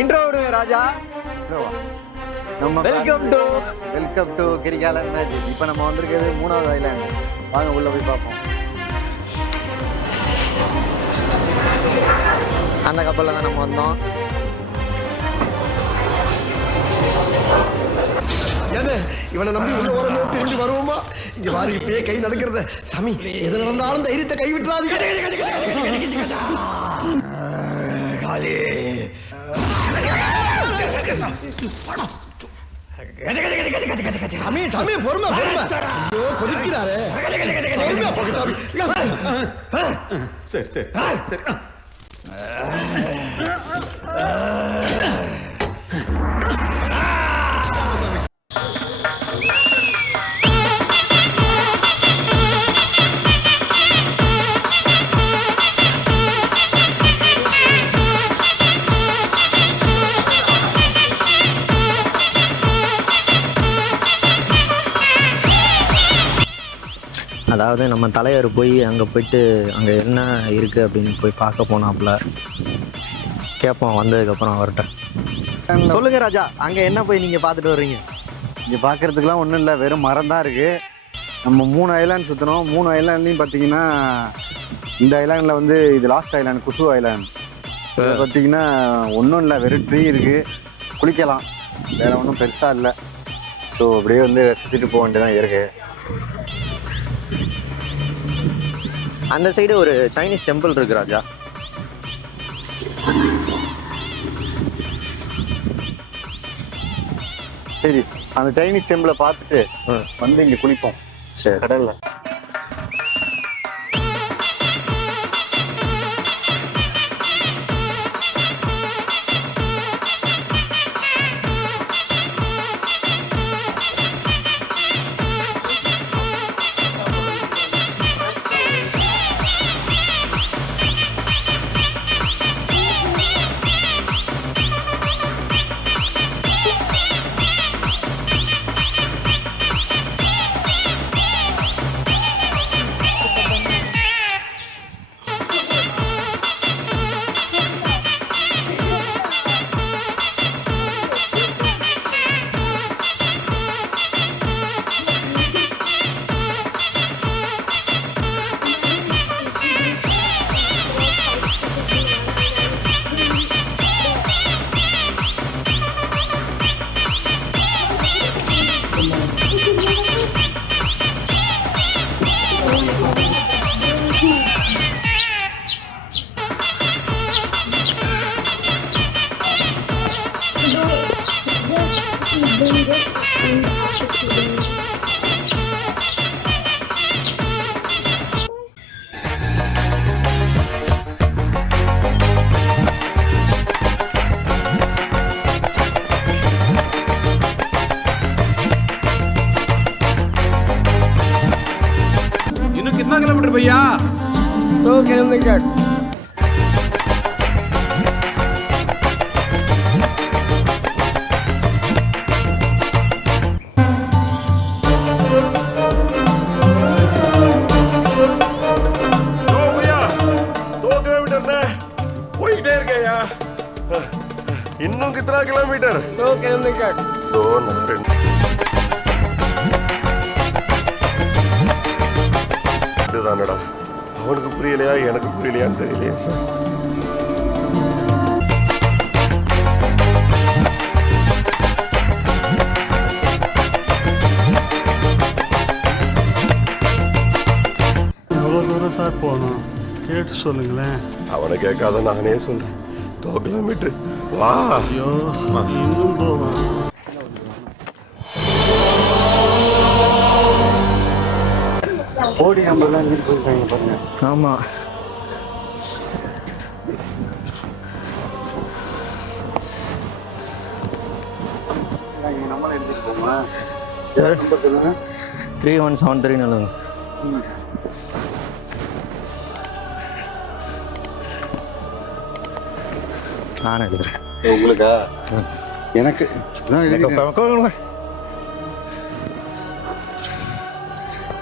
Intro விடுங்க ராஜா. நம்ம welcome to Kirikalan magic. இப்போ நம்ம வந்திருக்கிறது 3வது ஐலாண்டு. வாங்க உள்ள போய் பார்ப்போம். அந்த கப்பலில் தான் நம்ம வந்தோம். இவனை நம்பி உள்ள ஓரமே தெரிஞ்சு வருவோமா? இங்க வாரி இப்பயே கை நடக்கிறத சாமி, எது நடந்தாலும் தைரியத்தை கை விட்டுறாதீங்க. சாமி சாமி பொறுமை பொறுமை. ஐயோ கொதிக்கிறாரு. சரி சரி சரி. அதாவது நம்ம தலைவர் போய் அங்கே போயிட்டு அங்கே என்ன இருக்குது அப்படின்னு போய் பார்க்க போனாப்புல. கேட்போம் வந்ததுக்கப்புறம் அவர்கிட்ட. சொல்லுங்கள் ராஜா, அங்கே என்ன போய் நீங்கள் பார்த்துட்டு வர்றீங்க? இங்கே பார்க்குறதுக்குலாம் ஒன்றும் இல்லை, வெறும் மரம் தான் இருக்குது. நம்ம 3 ஐலாண்ட் சுற்றினோம். 3 ஐலாண்ட்லேயும் பார்த்தீங்கன்னா இந்த ஐலாண்டில் வந்து இது லாஸ்ட் ஐலாண்ட், குசு ஐலாண்ட். இதில் பார்த்தீங்கன்னா ஒன்றும் இல்லை, வெறும் ட்ரீ இருக்குது, குளிக்கலாம், வேறு ஒன்றும் பெருசாக இல்லை. ஸோ அப்படியே வந்து ரசிச்சுட்டு போக வேண்டியதான் இருக்கு. அந்த சைடு ஒரு சைனீஸ் டெம்பிள் இருக்கு ராஜா. சரி, அந்த சைனீஸ் டெம்பிளை பார்த்துட்டு வந்து இங்கே குளிப்போம். சரி, கடல்ல. कितना किलोमीटर भैया? 2 किलोमीटर। இன்னும் कितना किलोमीटर? 2 किलोमीटर। 2 தானடா, அவனுக்கு புரியலையா எனக்கு புரியலையான்னு தெரியலையே சார். எவ்வளோ தூரம் சார் போகணும் கேட்டு சொல்லுங்களேன். அவனை கேட்காத நானே சொல்றேன். 2 கிலோமீட்டர். வா. ஐயோ இன்னும் போகணும். ஓடி நம்பர்லாம் எழுதி போயிருக்காங்க பாருங்க. ஆமாம், நம்பர் எழுதிட்டு போமா. நம்பர் சொல்லுங்க. 3173 நல்லது. நான் எழுதுறேன். உங்களுக்கா? எனக்கு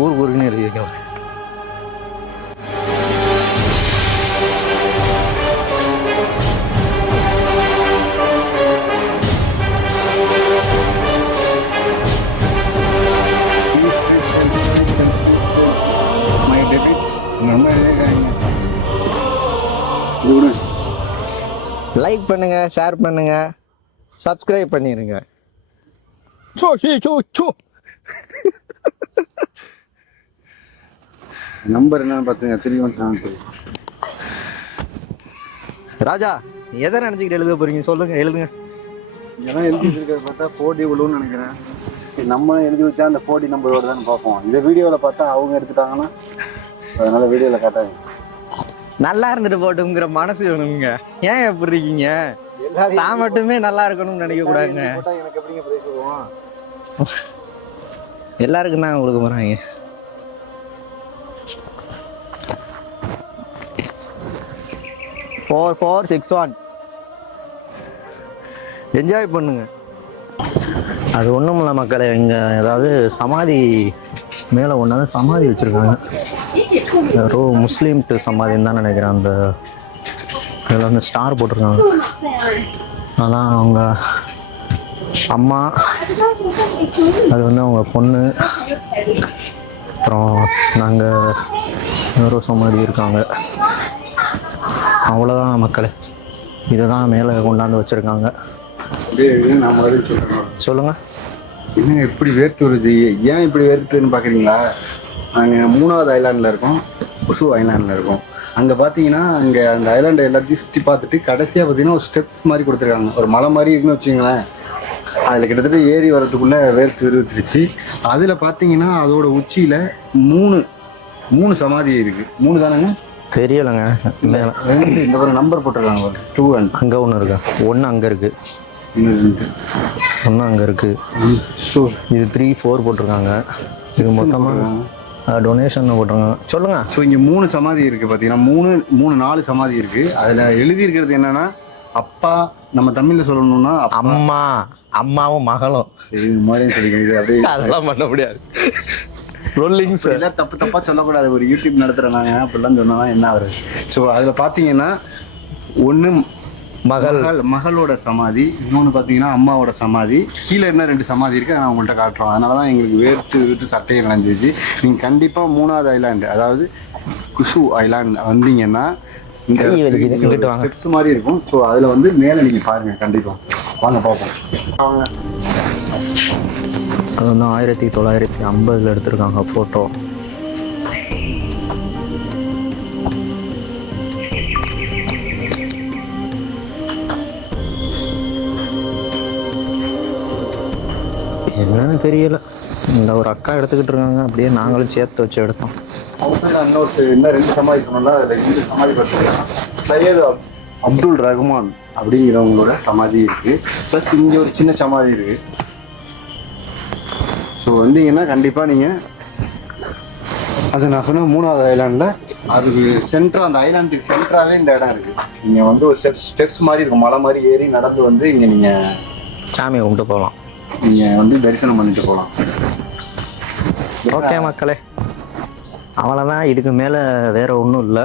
ஊருக்குன்னு எழுதியிருக்கேன். லைக் பண்ணுங்க, ஷேர் பண்ணுங்க, சப்ஸ்கிரைப் பண்ணிடுங்க. நம்பர் என்னன்னு பார்த்துங்க 3173. ராஜா எதை நினச்சிக்கிட்டு எழுத போறீங்க சொல்லுங்க, எழுதுங்க. இதெல்லாம் எழுதி இருக்கிறத பார்த்தா 4D விழுன்னு நினைக்கிறேன். சரி, நம்ம எழுதி வச்சா அந்த 4D நம்பரோட தான் பார்ப்போம். இதை வீடியோவில் பார்த்தா அவங்க எடுத்துட்டாங்கன்னா அதனால வீடியோவில் காட்டாது. நல்லா இருந்துட்டு போட்டுங்கிற மனசு வேணுங்க. ஏன் எப்படி இருக்கீங்க? நான் மட்டுமே நல்லா இருக்கணும்னு நினைக்க கூடாதுங்க. எனக்கு எப்படிங்க பிரைஸ் வருவோம்? எல்லாருக்கும் தான் கொடுக்க போறாங்க. ஃபோர் 461 என்ஜாய் பண்ணுங்க. அது ஒன்றும் இல்லை மக்களே, இங்கே ஏதாவது சமாதி மேலே ஒன்றாவது சமாதி வச்சுருக்காங்க. யாரோ முஸ்லீம் சமாதின்னு தான் நினைக்கிறேன். அந்த இதில் வந்து ஸ்டார் போட்டிருக்காங்க. அதான் அவங்க அம்மா, அது வந்து அவங்க பொண்ணு, அப்புறம் நாங்கள் யாரோ சமாதி இருக்காங்க. அவ்வளோதான் மக்களே, இதுதான் மேலே கொண்டாந்து வச்சுருக்காங்க. நான் முதல்ல சொல்கிறேன். சொல்லுங்கள். என்ன இப்படி வேர்த்து வருது? ஏன் இப்படி வேர்த்துன்னு பார்க்குறீங்களா? நாங்கள் 3வது ஐலாண்டில் இருக்கோம், குசு ஐலாண்டில் இருக்கோம். அங்கே பார்த்தீங்கன்னா அங்கே அந்த ஐலாண்டை எல்லாத்தையும் சுற்றி பார்த்துட்டு கடைசியாக பார்த்தீங்கன்னா ஒரு ஸ்டெப்ஸ் மாதிரி கொடுத்துருக்காங்க. ஒரு மலை மாதிரி இருக்குன்னு வச்சுங்களேன். அதில் கிட்டத்தட்ட ஏறி வரதுக்குள்ளே வேர்த்து விருத்துருச்சு. அதில் பார்த்தீங்கன்னா அதோட உச்சியில் மூணு சமாதி இருக்குது. 3 தானேங்க? தெரியலைங்க. மேலே இந்த ஒரு நம்பர் போட்டிருக்காங்க. 2 and அங்கே ஒன்று இருக்கா? 1 அங்கே இருக்குது, 1 அங்கே இருக்குது. இது 3 4 போட்டிருக்காங்க. இது மொத்தமாக டொனேஷன் போட்டிருக்காங்க. சொல்லுங்கள். ஸோ இங்கே 3 சமாதி இருக்குது. பார்த்தீங்கன்னா 4 சமாதி இருக்குது. அதில் எழுதியிருக்கிறது என்னென்னா அப்பா, நம்ம தமிழில் சொல்லணும்னா அம்மாவும் மகளும். இது மாதிரி சொல்லிக்கிறேன். அப்படியே அதெல்லாம் பண்ண முடியாது. ரோலிங் சார் எல்லாம் தப்பாக சொல்லக்கூடாது. ஒரு யூடியூப் நடத்துகிறேன் அப்படிலாம் சொன்னா என்ன ஆகுது? ஸோ அதில் பார்த்தீங்கன்னா ஒன்று மகளோட சமாதி, இன்னொன்று பார்த்தீங்கன்னா அம்மாவோட சமாதி. கீழே என்ன 2 சமாதி இருக்குது, நான் உங்கள்கிட்ட காட்டுறோம். அதனால தான் எங்களுக்கு வேர்த்து சட்டையை நினைஞ்சிச்சு. நீங்கள் கண்டிப்பாக 3வது ஐலாண்டு, அதாவது குசு ஐலாண்ட் வந்தீங்கன்னா இந்த ஸ்டெப்ஸ் மாதிரி இருக்கும். ஸோ அதில் வந்து மேலே நீங்கள் பாருங்கள். கண்டிப்பாக வாங்க பார்ப்போம். அது வந்து 1950 எடுத்திருக்காங்க ஃபோட்டோ. என்னன்னு தெரியல. இந்த ஒரு அக்கா எடுத்துக்கிட்டு இருக்காங்க, அப்படியே நாங்களும் சேர்த்து வச்சு எடுத்தோம். இன்னும் 2 சமாதி சொன்னோம்னா அதில் 2 சமாதி பார்த்தீங்கன்னா சையது அப்துல் ரஹ்மான் அப்படிங்கிறவங்களோட சமாதி இருக்குது. ப்ளஸ் இங்கே ஒரு சின்ன சமாதி இருக்குது. ஸோ வந்தீங்கன்னா கண்டிப்பாக நீங்கள் அது நான் சொன்ன 3வது ஐலாண்டில் அதுக்கு சென்டராக, அந்த ஐலாண்டுக்கு சென்டராகவே இந்த இடம் இருக்குது. நீங்கள் வந்து ஒரு ஸ்டெப்ஸ் மாதிரி இருக்கும், மலை மாதிரி ஏறி நடந்து வந்து இங்கே நீங்கள் சாமியை கும்பிட்டு போகலாம். நீங்கள் வந்து தரிசனம் பண்ணிட்டு போகலாம். ஓகே மக்களே, அவ்வளோதான். இதுக்கு மேலே வேற ஒன்றும் இல்லை.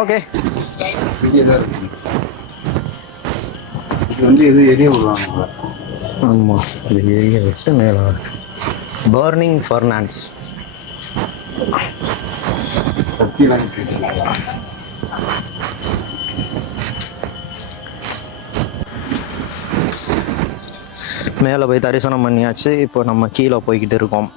ஓகே, இது வந்து எது எரிய விடுவாங்க. ஆமாம், இது எரிய விட்டு மேலே பர்னிங் ஃபர்னான்ஸ். மேலே போய் தரிசனம் பண்ணியாச்சு. இப்போ நம்ம கீழே போய்கிட்டு இருக்கோம்.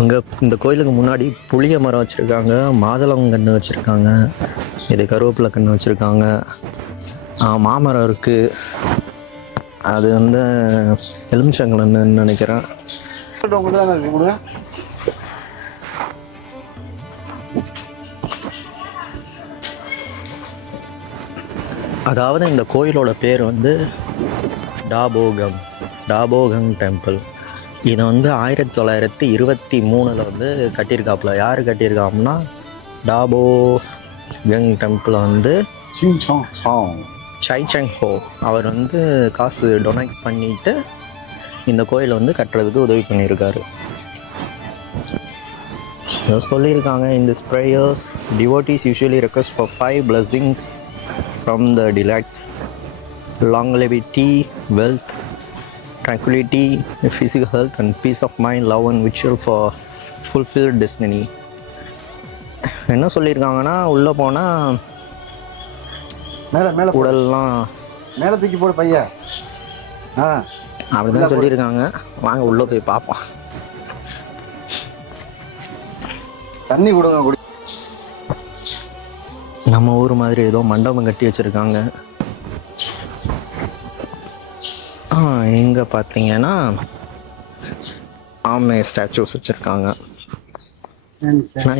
அங்கே இந்த கோயிலுக்கு முன்னாடி புளிய மரம் வச்சுருக்காங்க, மாதுளங்கன்று வச்சுருக்காங்க, இது கருவேப்பிலை கன்று வச்சுருக்காங்க, மாமரம் இருக்குது. அது வந்து எலுமிச்சங்கன்னு நினைக்கிறேன். அதாவது இந்த கோயிலோட பேர் வந்து டாபோகங் டெம்பிள். இதை வந்து 1923 வந்து கட்டியிருக்காப்புல. யார் கட்டியிருக்காப்புனா டாபோகங் டெம்பிளை வந்து சை செங் ஹோ அவர் வந்து காசு டொனேட் பண்ணிட்டு இந்த கோயிலை வந்து கட்டுறதுக்கு உதவி பண்ணியிருக்காரு. ஏதோ சொல்லியிருக்காங்க, in this prayers devotees usually request for 5 blessings from the delights: longevity, wealth, tranquility, physical health and peace of mind, love and virtue for fulfilled destiny. என்ன சொல்லியிருக்காங்கன்னா, உள்ளே போனால் மேலே மேலே உடல்லாம் மேலே தூக்கி போடு பையன். அப்படிதான் சொல்லியிருக்காங்க. வாங்க உள்ளே போய் பார்ப்போம். தண்ணி கொடுங்க குடி. நம்ம ஊர் மாதிரி ஏதோ மண்டபம் கட்டி வச்சுருக்காங்க. எங்கே பார்த்தீங்கன்னா ஆமை ஸ்டாச்சூஸ் வச்சுருக்காங்க.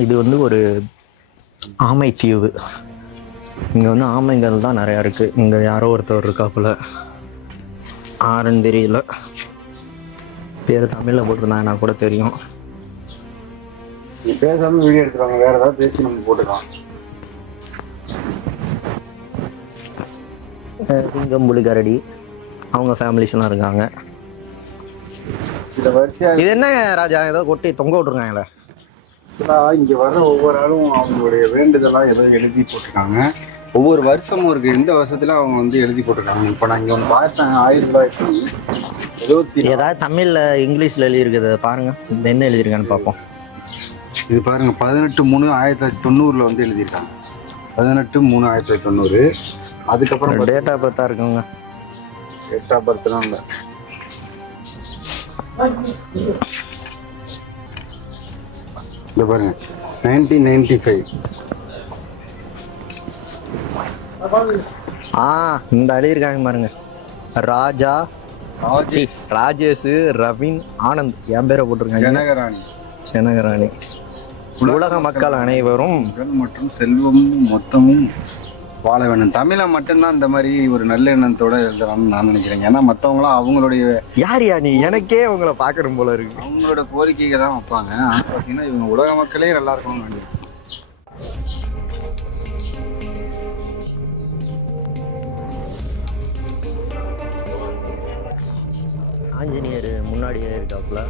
இது வந்து ஒரு ஆமை தீவு. இங்கே வந்து ஆமைகள் தான் நிறையா இருக்குது. இங்கே யாரோ ஒருத்தர் இருக்காப்புல, ஆறுன்னு தெரியல, பேர் தமிழில் போட்டிருந்தாங்கன்னா கூட தெரியும். பேசாமல் வீடியோ எடுத்துருவாங்க, வேறு ஏதாவது பேசி நம்ம போட்டுக்கலாம். சிங்கம், புலி, கரடி அவங்க ஃபேமிலிஸ்லாம் இருக்காங்க. இந்த வருஷம் இது என்ன ராஜா, ஏதோ கொட்டி தொங்க விட்ருக்காங்களே? இங்கே வர்ற ஒவ்வொரு ஆளும் அவங்களுடைய வேண்டுதலாக ஏதோ எழுதி போட்டிருக்காங்க. ஒவ்வொரு வருஷமும் இருக்குது. எந்த வருஷத்துல அவங்க வந்து எழுதி போட்டிருக்காங்க. இப்போ நான் இங்கே ஒன்று பார்த்தேன், 1970. ஏதாவது தமிழில் இங்கிலீஷில் எழுதியிருக்குது பாருங்கள். இது என்ன எழுதியிருக்கான்னு பார்ப்போம். இது பாருங்க, 18/3/1990 வந்து எழுதியிருக்காங்க. 18/3/1990. அதுக்கப்புறம் டேட் ஆஃப் பர்த்தாக இருக்குங்க. டேட் ஆஃப் பர்த்லாம் இல்லை. இந்த பாருங்க, 1995. இந்த எழுதியிருக்காங்க பாருங்க. ராஜேஷ் ரவீன் ஆனந்த் என் பேரை போட்டிருக்காங்க. ஜனகராணி. உலக மக்கள் அனைவரும் மற்றும் செல்வமும் மொத்தமும் வாழ வேணும். தமிழை மட்டும்தான் இந்த மாதிரி ஒரு நல்ல எண்ணத்தோட எழுதுறான்னு நான் நினைக்கிறேன். ஏன்னா மற்றவங்களாம் அவங்களுடைய யாரியா நீ, எனக்கே அவங்கள பார்க்கணும் போல இருக்கு. அவங்களோட கோரிக்கையை தான் வைப்பாங்க. ஆனால் பார்த்தீங்கன்னா இவங்க உலக மக்களே நல்லா இருக்கணும்னு வேண்டியது. ஆஞ்சநேயர் முன்னாடியே இருக்காப்புல.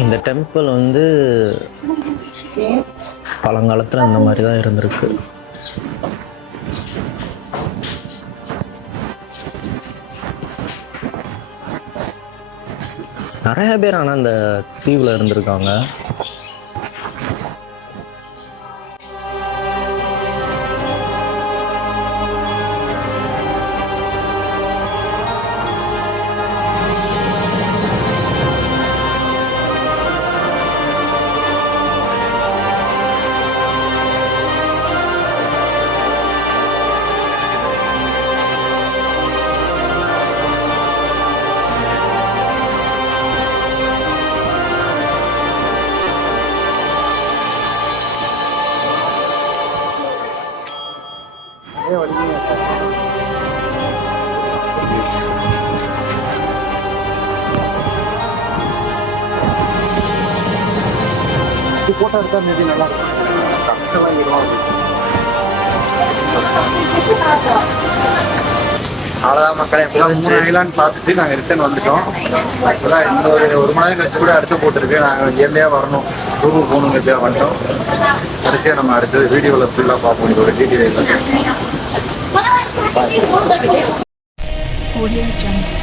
இந்த டெம்பிள் வந்து பழங்காலத்தில் இந்த மாதிரி தான் இருந்திருக்கு. நிறைய பேர் ஆனால் அந்த தீவில் இருந்திருக்காங்க. போட்டோ எடுத்தா மேபி நல்லா இருக்கும். சட்டெல்லாம் இருவாங்க. அவ்வளோதான் மக்களே, மூணு ஐலாண்ட் பார்த்துட்டு நாங்கள் ரிட்டர்ன் வந்துட்டோம். ஆக்சுவலாக இந்த ஒரு மணி நேரம் கழிச்சு கூட அடுத்து போட்டிருக்கு. நாங்கள் இயர்லியாக வரணும், டூருக்கு போகணுங்கிறதுக்காக வந்துட்டோம். கடைசியாக நம்ம அடுத்தது வீடியோவில் ஃபுல்லாக பார்ப்போம். இது ஒரு டீட்டெயில். Audio Jungle.